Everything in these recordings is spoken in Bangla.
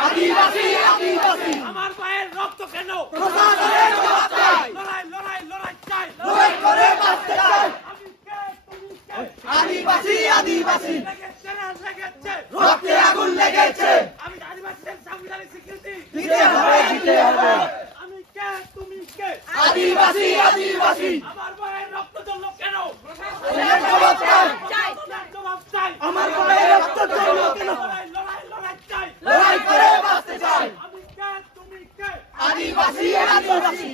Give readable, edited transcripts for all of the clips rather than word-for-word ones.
আদিবাসী আদিবাসী আমার ভাইয়ের রক্ত কেন প্রশাসনের জবাব চাই লড়াই লড়াই লড়াই চাই লড়াই করে বাঁচতে চাই আমি কে তুমি কে আদিবাসী আদিবাসী লেগেছে না লেগেছে রক্তে আগুন লেগেছে আমি আদিবাসীদের সাংবিধানিক স্বীকৃতি দিতে হবে দিতে হবে আমি কে তুমি কে আদিবাসী আদিবাসী আমার ভাইয়ের রক্ত জ্বললো কেন প্রশাসনের জবাব চাই জবাব চাই আমার ভাইয়ের রক্ত ঝরলো কেন লড়াই লড়াই লড়াই চাই লড়াই করে বাঁচতে চাই আমি কে তুমি কে আদিবাসী আদিবাসী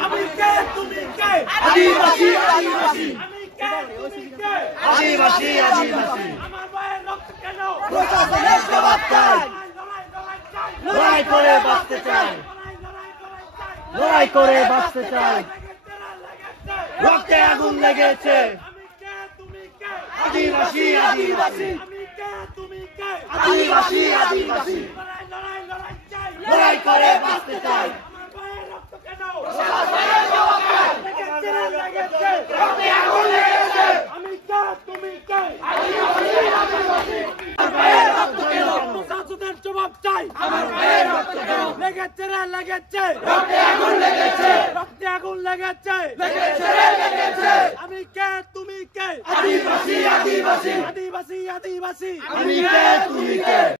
আমি কে তুমি কে আদিবাসী আদিবাসী আমি কে তুমি কে আদিবাসী আদিবাসী আমার ভাইয়ের রক্ত কেন প্রশাসনের জবাব চাই লড়াই লড়াই চাই লড়াই করে বাঁচতে চাই লড়াই লড়াই লড়াই চাই লড়াই করে বাঁচতে চাই লেগেছে না লেগেছে রক্তে আগুন লেগেছে আমি কে তুমি কে আদিবাসী আদিবাসী আমি কে তুমি কে আদিবাসী আদিবাসী লড়াই লড়াই লড়াই চাই লড়াই করে বাঁচতে চাই আমার ভাইয়ের রক্ত কেন প্রশাসনের জবাব চাই লেগেছে না লেগেছে রক্তে আগুন লেগেছে আমি কে তুমি কে আমার ভাইয়ের রক্ত কেন প্রশাসনের জবাব চাই আমার ভাইয়ের রক্ত কেন লেগেছে না লেগেছে রক্তে আগুন লেগেছে রক্তে আগুন লেগেছে লেগেছে লেগেছে আমি কে তুমি কে আদিবাসী আদিবাসী আদিবাসী আদিবাসী আমি কে তুমি কে